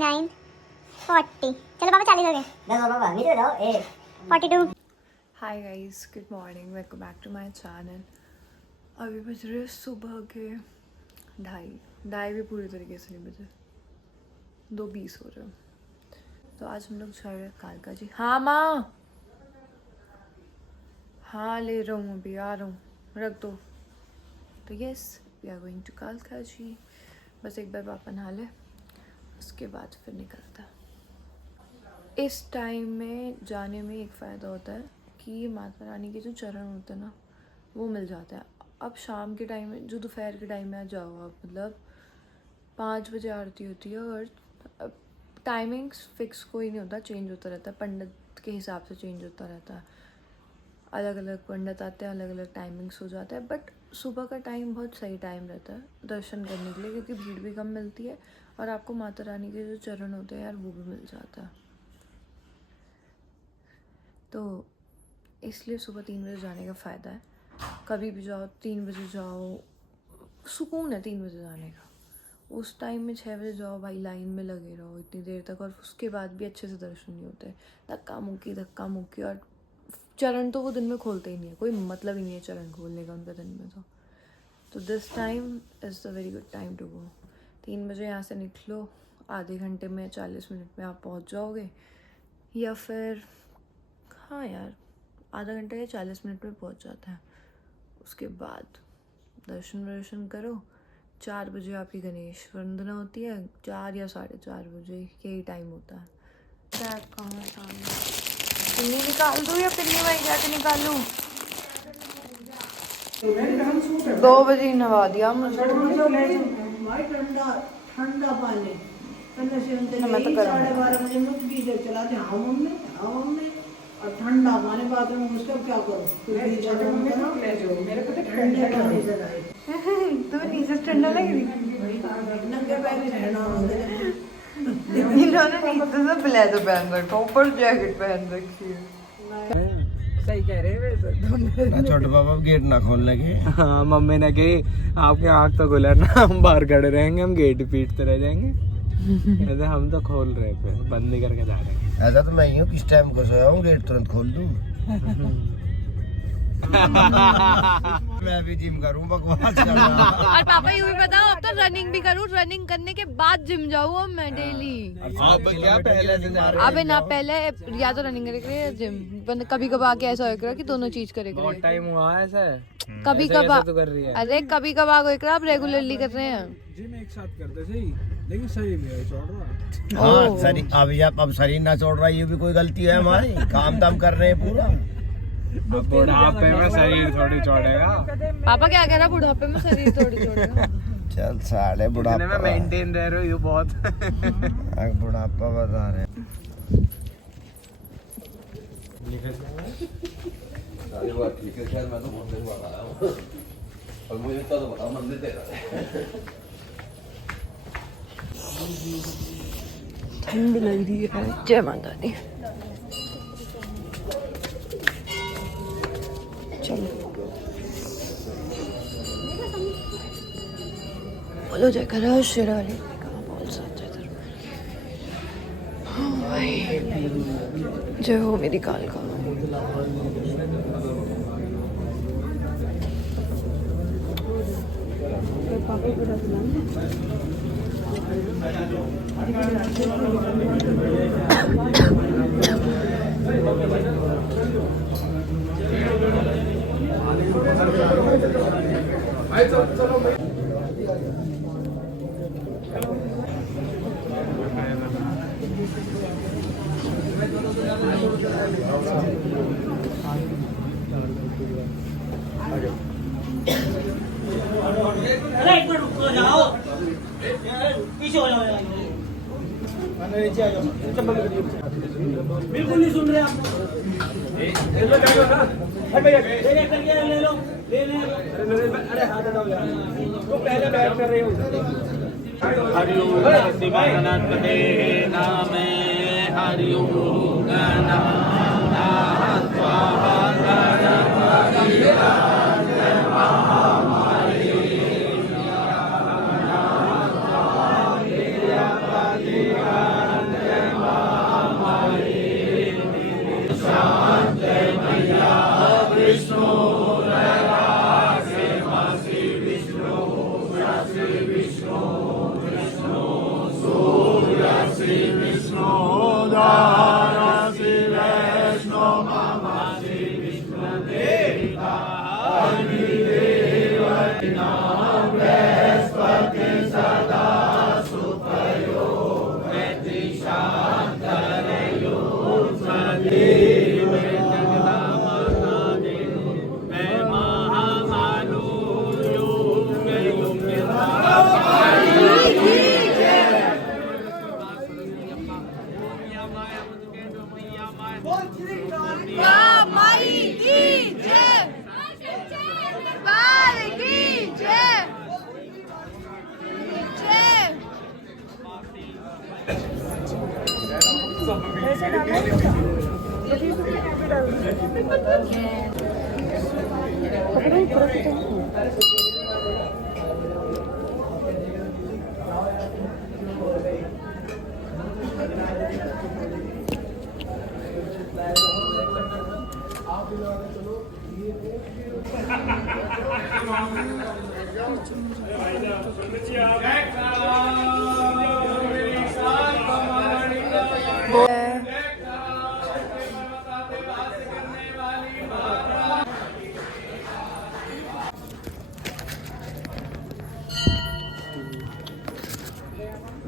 39, 40। चलो पापा 40 हो गए। 42। Hi guys, good morning, welcome back to my channel. अभी बज रहे सुबह के 2:30 भी पूरी तरीके से नहीं बजे, 2:20 हो रहे। तो आज हम लोग जा रहे हैं कालका जी। हाँ माँ, हाँ ले रहा हूँ, अभी आ रहा हूँ, रख दो। तो yes, we are going to कालका जी। बस एक बार पापा नहा ले, उसके बाद फिर निकलता। इस टाइम में जाने में एक फ़ायदा होता है कि माता रानी के जो चरण होते हैं ना, वो मिल जाते हैं। अब शाम के टाइम में, जो दोपहर के टाइम में आ जाओ आप, मतलब 5 बजे आरती होती है और टाइमिंग्स फिक्स कोई नहीं होता, चेंज होता रहता है, पंडित के हिसाब से चेंज होता रहता है। अलग अलग पंडित आते हैं, अलग अलग टाइमिंग्स हो जाता है। बट सुबह का टाइम बहुत सही टाइम रहता है दर्शन करने के लिए, क्योंकि भीड़ भी कम मिलती है और आपको माता रानी के जो चरण होते हैं यार, वो भी मिल जाता है। तो इसलिए सुबह 3 बजे जाने का फ़ायदा है। कभी भी जाओ, 3 बजे जाओ, सुकून है 3 बजे जाने का। उस टाइम में 6 बजे जाओ भाई, लाइन में लगे रहो इतनी देर तक, और उसके बाद भी अच्छे से दर्शन नहीं होते। धक्का मुक्की, और चरण तो वो दिन में खोलते ही नहीं है, कोई मतलब ही नहीं है चरण खोलने का उनका दिन में। तो this time is the very good time to go. 3 बजे यहाँ से निकलो, आधे घंटे में 40 मिनट में आप पहुँच जाओगे, या फिर हाँ यार, आधा घंटा या 40 मिनट में पहुँच जाता है। उसके बाद दर्शन करो। 4 बजे आपकी गणेश वंदना होती है, 4 या 4:30 बजे, यही टाइम होता है। क्या कहाँ सामने पिन्नी निकाल दूँ या पिन्नी भाई जाके निकालूँ? 2 बजे ही नवा दिया मुझे। ठंडा पानी मैं तो गर्म 12:30 बजे मुझ गीजर चलाते। हाँ मम्मी, और ठंडा पानी बाथरूम में, उसका क्या करो? तुम्हें नीचे ठंडा लग रही? नंगे पैर ही रहना होता। इन्होंने नीचे से ब्लेजर पहन रखा, ऊपर जैकेट पहन रखी है। सही कह रहे हैं छोटे पापा गेट ना खोलने के। हाँ, मम्मी ने कही आपकी आँख तो खुला ना, हम बाहर खड़े रहेंगे, हम गेट ही पीटते रह जाएंगे। कहते हम तो खोल रहे थे, बंद नहीं करके जा रहे हैं। ऐसा तो मैं ही हूँ, किस टाइम को सोया हूँ, गेट तुरंत खोल दूँ। मैं भी जिम करूँ, बकवास कर रहा। और पापा यूँ भी बताओ, अब तो रनिंग भी करूँ, रनिंग करने के बाद जिम जाऊँ अब मैं डेली। अब क्या पहले दिन आ रहे अबे ना, पहले या तो रनिंग करे या जिम। कभी कभार के ऐसा होगा कि दोनों चीज करे। बहुत टाइम हुआ है ऐसा। कभी ऐसे कभार, तो कर रही है। अरे कभी कभार को आप रेगुलरली कर रहे हैं। जिम एक साथ करते थे, लेकिन शरीर मेरा छोड़ रहा। हाँ शरीर, अब शरीर ना छोड़ रहा, ये भी कोई गलती है हमारी। काम ताम कर रहे हैं पूरा। अब बुढ़ापे में शरीर थोड़ी छोड़ेगा। पापा क्या कह रहा, बुढ़ापे में शरीर थोड़ी छोड़ेगा? चल साले बुढ़ापा में मेंटेन रह रहे हो बहुत। बुढ़ापा बता रहे। ठीक है खैर, मैं तो मंदिर में आया हूँ और मुझे तो बताओ मंदिर देखा ठंड लग रही है। जय माता दी। चलो बोलो जय करो शेराली। कहाँ बोल सकते थे? हाँ भाई, जय हो मेरी कालका। बिल्कुल नहीं सुन रहे आप। अरे हाथ हटाओ यार, तो पहले बैठ कर रहे हो। हरिओम शिवानंदे नामे हरिओम स्वाहा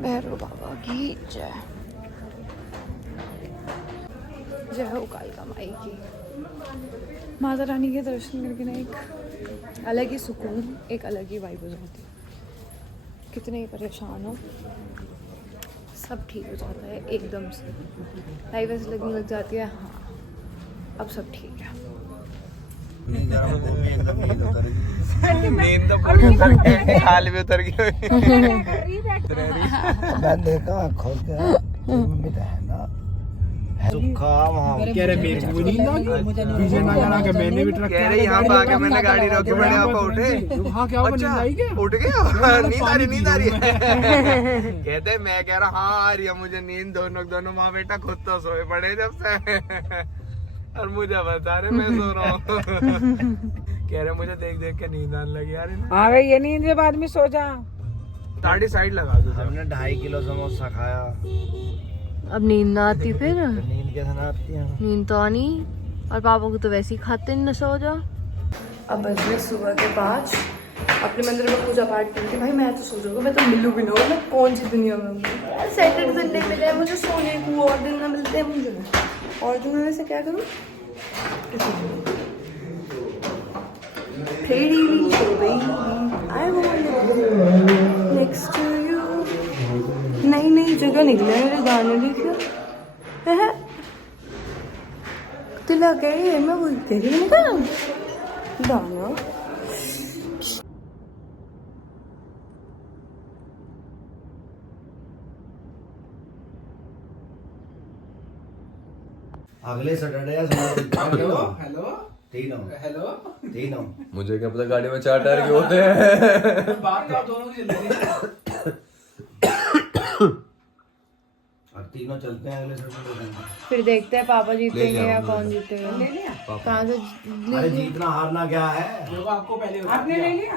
भैरव बाबा की जय। जय हो कालिका माई की। माता रानी के दर्शन करके ना एक अलग ही सुकून, एक अलग ही वाइब हो जाती है। कितने ही परेशान हो, सब ठीक हो जाता है एकदम से। लाइफ ऐसे लगने लग जाती है हाँ अब सब ठीक है। नींद तो पूरी उतर गई, खाल भी उतर गई। मैं देखा खोल के मम्मी तो है ना सुखा वहाँ कह रहे मेरे को भी नींद आ गई, पीछे ना जाना कि मैंने भी ट्रक कह रहे यहाँ पे आके मैंने गाड़ी रोकी, बड़े आप उठे। हाँ क्या नींद आई क्या? उठ गए, नींद आ रही है। कहते मैं कह रहा हाँ आ रही है मुझे नींद। दोनों माँ बेटा खुद तो सोए पड़े जब से और मुझे बता रहे मैं सो रहा हूँ। कह रहे मुझे देख देख के नींद आने लगी यार। आ गई ये नींद जब आदमी सो जा। गाड़ी साइड लगा दो। हमने 2.5 किलो समोसा खाया। अब नींद ना आती फिर? नींद कैसे ना आती है? नींद तो आनी, और पापा को तो वैसे ही खाते नहीं, सो जाओ। अब बज गए सुबह के 5। अपने मंदिर में पूजा पाठ करके भाई मैं तो सो जाऊंगा, मैं तो मिलूँ भी ना। मैं कौन सी दुनिया में हूँ यार। सैटरडे संडे मिले हैं मुझे सोने को, और दिन ना मिलते हैं मुझे। और दिन में वैसे क्या करूँ? Next to you. नई नई जगह निकले मेरे गाने देखियो। तिलक है मैं बोलते रही गाना। अगले सैटरडे या संडे हेलो तीनों हेलो तीनों मुझे क्या पता गाड़ी में 4 टायर के होते हैं। बात तो आप दोनों की जिंदगी। और तीनों चलते हैं अगले सैटरडे। फिर देखते हैं पापा जीतेंगे लिया या हमने। कौन जीतेगा। कहाँ से अरे जीतना हारना क्या है? जो आपको पहले आपने ले लिया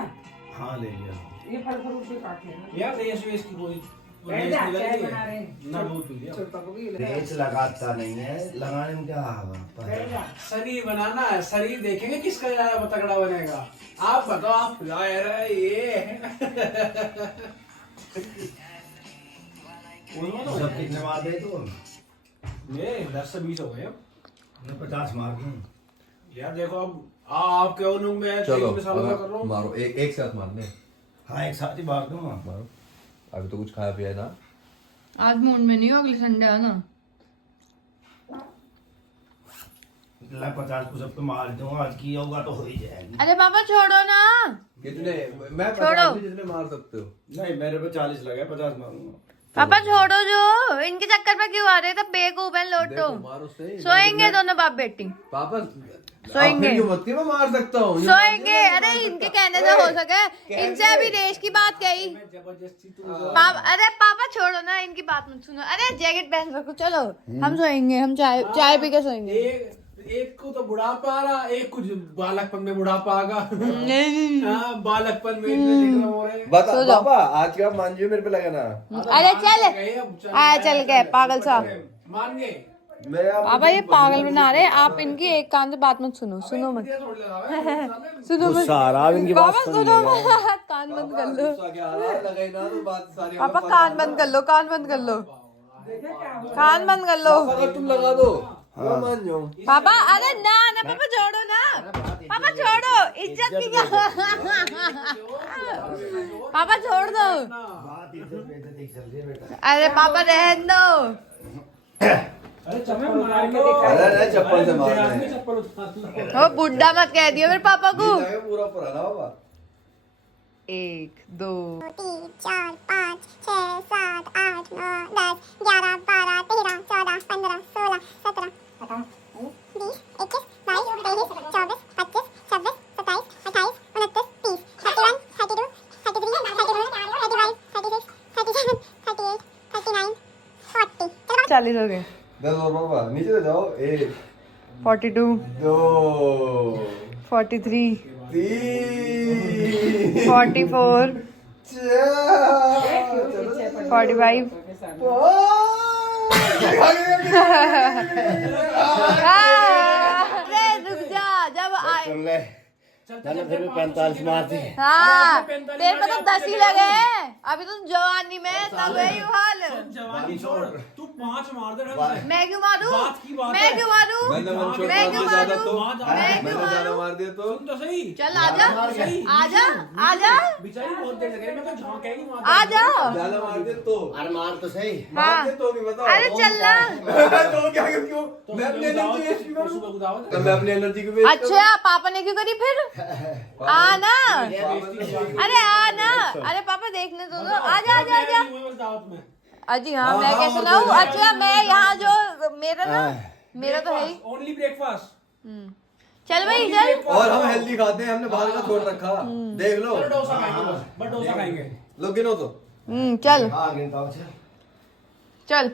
हाँ ले लिया। ये फल फ्रूट भी काट लेना। यार रेस वेस की कोई बैठ जा, चाय बना रहे हैं। ना दूध पी लिया। छोटा को भी ले। रेस लगाता नहीं है, लगाने में क्या बैठ होगा? जा। शरीर बनाना है, शरीर देखेंगे किसका ज्यादा तगड़ा बनेगा। आप बताओ आप यार ये सब कितने मार दे तो? ये 10 से 20 हो गए। मैं 50 मार दूं। यार देखो अब आप क्यों लूं मैं चलो 3 सालों का कर रहा हूँ। मारो, एक साथ मारने। हाँ एक साथ ही मार दूंगा। मारो, अभी तो कुछ खाया पिया है ना। आज मूड में नहीं हो, अगले संडे आना। ला 50 को सब तो मार दूंगा, आज की होगा तो हो ही जाएगी। अरे पापा छोड़ो ना। कितने? मैं छोड़ो। 50 जितने मार सकते हो। नहीं मेरे पे 40 लगे, 50 मारूंगा। पापा छोड़ो, जो इनके चक्कर में क्यों आ रहे थे? बेवकूफ है लोटो। देखो, मारो सही। सोएंगे दोनों बाप बेटी, पापा सोएंगे। आप फिर क्यों मत मैं मार सकता हूँ। सोएंगे। अरे इनके कहने से हो सके, इनसे अभी रेस की बात कही। जबरदस्ती तू पापा, अरे पापा छोड़ो ना, इनकी बात मत सुनो। अरे जैकेट पहन रखो, चलो हम सोएंगे। हम चाय पी के सोएंगे। एक को तो बुढ़ापा आ रहा, एक कुछ बालकपन में बुढ़ापा आगा। हाँ, बालकपन में इतने लीटर हो रहे हैं। बता सो जाओ। पापा आज क्या मान मेरे पे लगाना। अरे चल आया, चल गए पागल सा। मान गए। मैं पापा ये पागल बना रहे। आप इनकी एक कान से बात मत सुनो, सुनो मत, सुनो मत। सारा इनकी बात पापा सुनो मत, कान बंद कर लो। लगाई ना तो बात सारी। पापा कान बंद कर लो, कान बंद कर लो, कान बंद कर लो। अगर तुम लगा दो मैं मान जाऊँ। पापा अरे ना ना पापा छोड़ो ना, पापा छोड़ो, इज्जत की क्या। पापा छोड़ दो। बात इज्जत बेइज्जती चल रही है बेटा। अरे पापा रहने दो। अरे चप्पल मार के अरे चप्पल से मार रहे चप्पल उठा वो बुड्ढा मत कह दियो मेरे पापा को। पूरा पुराना बाबा। 1 2 3 4 5 6 7 8 9 10 11 12 13 14 15 16 17 18 20 21 40 हो गए। 10 और पापा नीचे जाओ। 1 42 2 43 3 44 45 अरे रुक जा, जब आए मैंने फिर भी 45 मार दी। हाँ तेरे को तो 10 ही लगे हैं, अभी तुम जवानी में तब है यू हाल। जवानी छोड़, तू 5 मार दे ढंग से। मैं क्यों मारूं? बात की बात मैं है। क्यों मारूं? मैंने मन छोड़ मैं मार क्यों दिया ज्यादा मारूं? तो मैं क्यों मैंने ज्यादा मारूं? मार दिया तो सुन तो सही। चल आजा, आजा, आजा, बेचारी बहुत देर लगे, मैं तो झांकेगी मार दे। आजा। ज्यादा मार दे तो अरे मार तो सही। मार दे तो भी बताओ। अरे चल ना। तो क्या क्यों? तो मैं अपनी एनर्जी वेस्ट क्यों करूं? सुबह को दावत तो मैं अपनी एनर्जी को वेस्ट अच्छा पापा ने क्यों करी फिर? आना, अरे आना, अरे पापा देखने तो दो, आजा आजा आजा। दावत में अजी हाँ मैं कैसे ना हूँ? अच्छा मैं यहाँ जो मेरा ना, मेरा तो है ही। Only breakfast. चल भाई चल। और हम हेल्दी खाते हैं, हमने बाहर का छोड़ रखा। देख लो। चलो डोसा खाएंगे बस डोसा खाएंगे। लो गिनो तो। चल हाँ गिनता हूँ चल।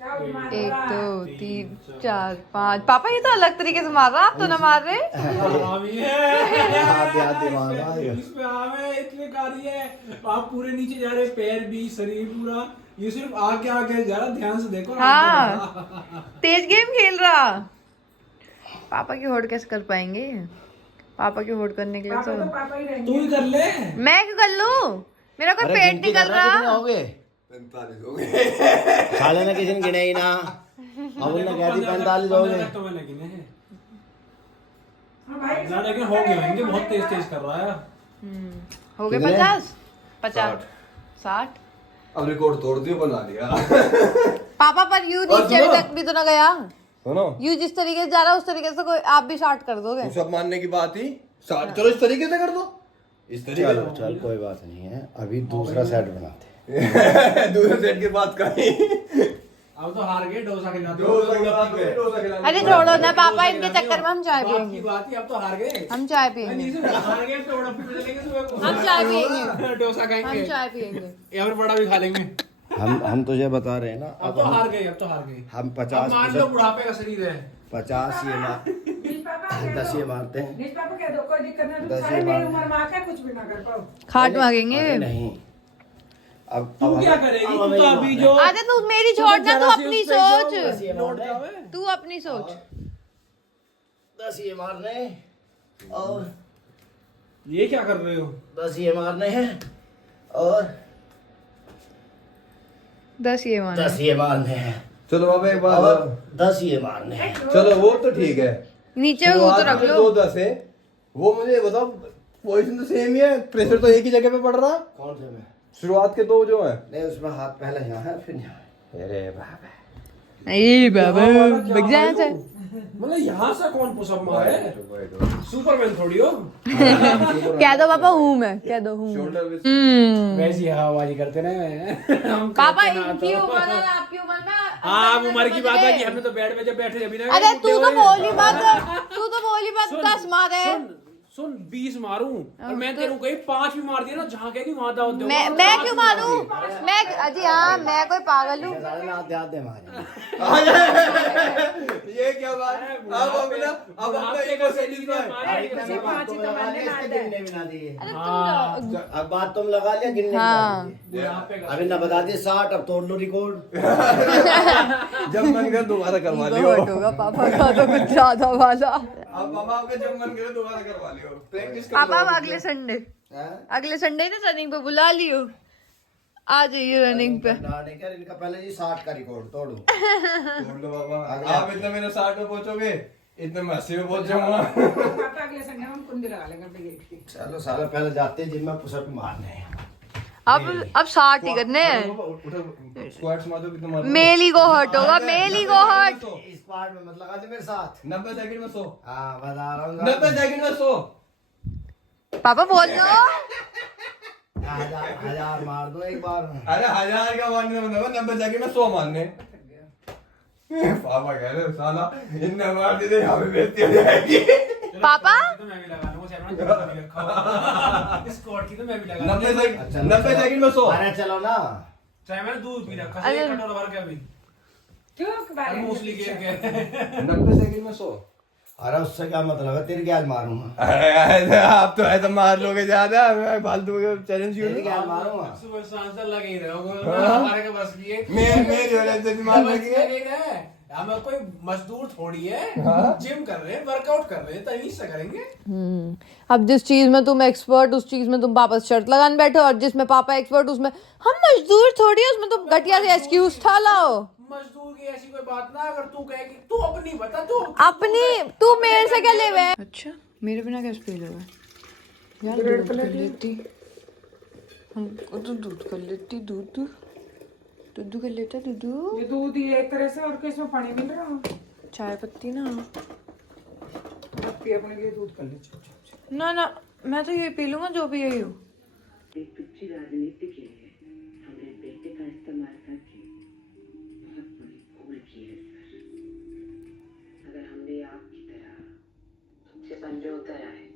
1 2 3 4 5। पापा ये तो अलग तरीके से मार रहा, आप तो ना मार रहे। आधी मार रहा है। इसमें आवे इतने कारी है, आप पूरे नीचे जा रहे, पैर भी शरीर पूरा, ये सिर्फ आगे आगे जा रहा, ध्यान से देखो। हाँ तेज गेम खेल रहा। पापा की होड़ कैसे कर पाएंगे? पापा की होड़ करने के लिए तो तू ही कर ले। मैं क्यों कर लूं? मेरा कोई पेट नहीं कर रहा। हो गए 45 हो गए। साले ने किसी ने गिने ही ना। अब उन्होंने कह दी 45 हो गए। तो मैंने गिने हैं। लेकिन हो गए होंगे, बहुत तेज तेज कर रहा है। हो गए कितने? 50 50 60। अब रिकॉर्ड तोड़ दियो, बना दिया। पापा पर यू और नीचे सुनो। तक भी तो ना गया। सुनो, यू जिस तरीके से जा रहा है उस तरीके से कोई आप भी स्टार्ट कर दोगे। सब मानने की बात ही। चलो इस तरीके से कर दो, इस तरीके चलो से। चल कोई बात नहीं है, अभी दूसरा सेट बनाते हैं। दूसरे सेट की बात करें। अब तो हार गए, डोसा खिलाते अरे छोड़ो ना पापा, इनके चक्कर में हम चाय बात की पियेंगे। बात ही, अब तो हार गए। हम चाय पियेंगे। हार गए तो फिर चलेंगे सुबह को। हम चाय पियेंगे। डोसा हम खाएंगे चाय पियेंगे। या फिर बड़ा भी खा लेंगे। हम तुझे बता रहे हैं ना, अब तो हार गए, अब तो हार गए। हम अब 50 मान लो बुढ़ापे का शरीर है। 50 ये मार 10 ये मारते हैं। 10 ये मार खाट मांगेंगे। नहीं। अब तू क्या करेगी? तू तो अभी जो अरे तू मेरी छोड़ना, तू अपनी सोच। 10 ये मारने, तू अपनी सोच। 10 ये मारने और ये क्या कर रहे हो? 10 ये मारने हैं और 10 ये माना। 10 ये मारने हैं चलो बाबा एक बात और 10 ये मारने हैं। चलो वो तो ठीक है। नीचे वो तो रख लो। 2-10 है, वो मुझे बताओ। पोजीशन तो सेम ही है, प्रेशर तो एक ही जगह पे पड़ रहा। कौन से में? शुरुआत के 2 जो है। नहीं उसमें हाथ पहले यहाँ है फिर यहाँ है। अरे बाबा, नहीं बाबा बग जाना चाहिए। मतलब यहाँ से कौन पुशअप मारे? सुपरमैन थोड़ी हो। कह दो पापा हूँ मैं, कह दो हूँ। शोल्डर विद वैसी हवाबाजी करते ना हम पापा करते ना इनकी तो। उम्र और आपकी उम्र में हाँ उम्र की बात है कि हमने तो बेड में जब बैठे अभी ना। अरे तू तो बोली मत 10 मारे। सुन 20 मारूं और मैं तेरे को कहीं 5 भी मार दिया ना, झांकेगी वहां दावत दो। मैं क्यों मारूं? मैं अजी हाँ मैं कोई पागल हूँ? साले ना हाथ दे मारे। ये क्या बात है? अब अपना ईगो सेटिस्फाई। गिनने भी ना दिए। अरे तुम अब बात तुम लगा लिया, गिनने भी हाँ। ना दिए। अभी ना बता दिए 60, अब तोड़ लो रिकॉर्ड। जब मन करे दोबारा करवा लियो। हर्ट होगा पापा का तो कुछ ज्यादा वाला। अब पापा आपका जब मन करे दोबारा करवा लियो, प्रैक्टिस कर पापा लो। अब अगले संडे ना रनिंग पे बुला लियो, आ जाइए रनिंग पे। नहीं कर, इनका पहले जी 60 का रिकॉर्ड तोड़ो। बोल दो बाबा, आप इतने मेरे 60 में पहुंचोगे, इतने मैं 80 में पहुंच जाऊंगा। चलो साला पहले जाते हैं जिम में पुशअप मारने हैं। अब 60 ही करने हैं। स्क्वाट्स मारो कितना मारो? मेली को हर्ट होगा, मेली को हर्ट। इस पार्ट में मत लगा दे मेरे साथ। 90 सेकंड में 100। हाँ बता रहा हूँ। 90 सेकंड में 100। पापा बोल दो। 1000 मार दो एक बार में। अरे 1000 का मारने में 90 सेकंड में 100 मारने। पापा कह रहे साला इतने मार दिए यहाँ पे बेइज्जती हो जाएगी। पापा तो मैं भी लगा लूंगा। इस कोड की तो मैं भी लगा 90 सेकंड में 100। अरे चलो ना। चाहे मैंने दूध भी रखा अरे- एक कटोरा भर के अभी। मोस्टली के 90 सेकंड में 100। अरे उससे क्या मतलब है, तेरी गैल मारूंगा, अरे आप तो ऐसा मार लोगे ज्यादा, मैं फालतू के चैलेंज तेरी गैल मारूंगा। सुबह सांसद लगे ही रहोगे, हमारे के बस की है। मेरी वजह से दिमाग लगी है। नहीं है, हमें कोई मजदूर थोड़ी है, जिम कर रहे हैं, वर्कआउट कर रहे हैं, तभी से करेंगे। अब जिस चीज में तुम एक्सपर्ट, उस चीज में तुम पापा से शर्त लगाने बैठो, और जिसमें पापा एक्सपर्ट उसमें हम मजदूर थोड़ी है, उसमें तुम घटिया से एक्सक्यूज था लाओ। मजदूर की ऐसी कोई बात ना, अगर तू कहेगी तू अपनी बता, तू तू मेरे से क्या ले हुए? अच्छा, मेरे बिना कैसे पी लोगे यार? दूध कर लेती, हमको तो दूध कर लेती, दूध कर लेता, दूध ये दूध ही एक तरह से, और किसमें पानी मिल रहा? चाय पत्ती ना। अपने लिए दूध कर ले। ना मैं तो यही पी लूंगा, जो भी यही हो। एक तुच्छ राजनीति के लिए हमने बेटे का इस्तेमाल करके बहुत बड़ी भूल की है सर। अगर हमने आपकी तरह तुमसे पंजे उतर आए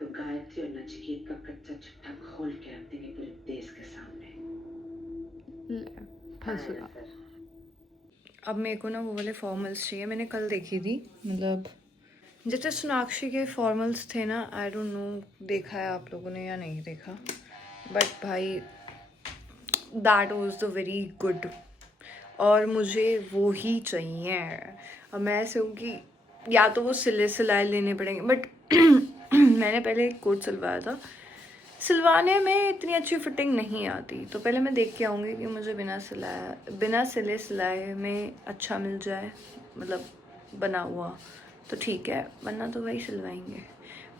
तो गायत्री और नचिकेत का कच्चा चिट्ठा खोल के रख देंगे पूरे देश के सामने। अब मेरे को ना वो वाले फॉर्मल्स चाहिए, मैंने कल देखी थी, मतलब जैसे सोनाक्षी के फॉर्मल्स थे ना, आई डोंट नो देखा है आप लोगों ने या नहीं देखा, बट भाई that was the very good, और मुझे वो ही चाहिए। अब मैं ऐसे हूँ कि या तो वो सिलाई लेने पड़ेंगे, बट मैंने पहले एक कोट सिलवाया था, सिलवाने में इतनी अच्छी फिटिंग नहीं आती, तो पहले मैं देख के आऊँगी कि मुझे बिना सिले सिलाए में अच्छा मिल जाए, मतलब बना हुआ तो ठीक है, वरना तो वही सिलवाएंगे।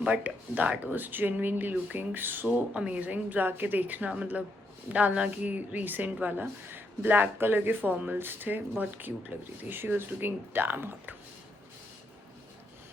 But that was genuinely looking so amazing, जाके देखना, मतलब डालना की रिसेंट वाला ब्लैक कलर के फॉर्मल्स थे, बहुत क्यूट लग रही थी, she was looking damn hot.